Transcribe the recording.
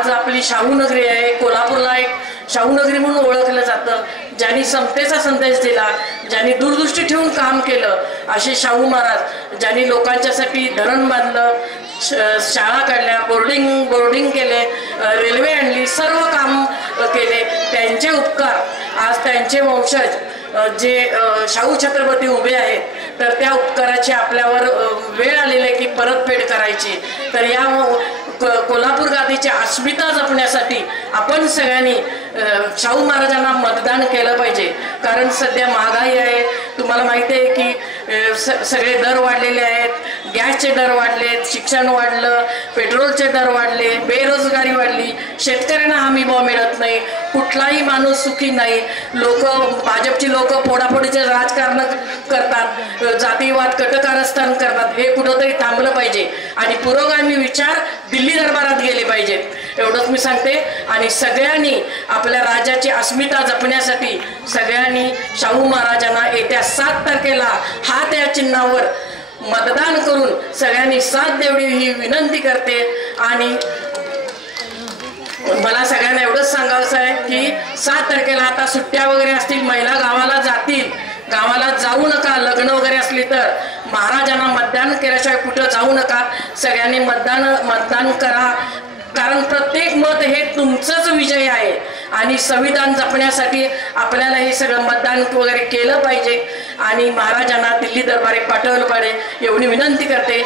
आज आपली शाहू नगरी आहे, कोल्हापूरला एक शाहू नगरी म्हणून ओळखलं जातं। ज्यांनी समतेचा संदेश दिला, ज्यांनी दूरदृष्टी ठेवून काम केलं असे शाहू महाराज, ज्यांनी लोकांच्यासाठी धरण बांधलं, शाळा काढल्या, बोर्डिंग केले, रेल्वे आणली, सर्व काम केले, त्यांचे उपकार आज त्यांचे वंशज जे शाहू छत्रपती उभे आहेत, तर त्या उपकाराची आपल्यावर वेळ आलेली आहे की परतफेड करायची। तर या कोल्हापूर गादीची अस्मिता जपण्यासाठी आपण सगळ्यांनी शाहू महाराजांना मतदान केलं पाहिजे। कारण सध्या महागाई आहे, तुम्हाला माहिती आहे की सगळे दर वाढलेले आहेत, गॅसचे दर वाढलेत, शिक्षण वाढलं, पेट्रोलचे दर वाढले, बेरोजगारी वाढली, शेतकऱ्यांना हमी भाव मिळत नाही, कुठलाही माणूस सुखी नाही, भाजपची लोक फोडाफोडीचे राजकारण करतात, जातीवाद कटकारस्थान करतात। हे कुठंतरी थांबलं पाहिजे आणि पुरोगामी विचार दिल्ली दरबारात गेले पाहिजेत, एवढंच मी सांगते। आणि सगळ्यांनी आपल्या राज्याची अस्मिता जपण्यासाठी सगळ्यांनी शाहू महाराजांना येत्या 7 तारखेला हात या चिन्हावर मतदान करून सगळ्यांनी साथ द्यावी ही विनंती करते। आणि मला सगळ्यांना एवढंच सांगायचं आहे की 7 तारखेला आता सुट्ट्या वगैरे असतील, महिला गावाला जातील, गावाला जाऊ नका, लग्न वगैरे असली तर महाराजांना मतदान केल्याशिवाय कुठं जाऊ नका, सगळ्यांनी मतदान करा। कारण प्रत्येक मत हे तुमचंच विजय आहे आणि संविधान जपण्यासाठी आपल्याला हे सगळं मतदान वगैरे केलं पाहिजे आणि महाराजांना दिल्ली दरबारी पाठवलं पाहिजे एवढी विनंती करते।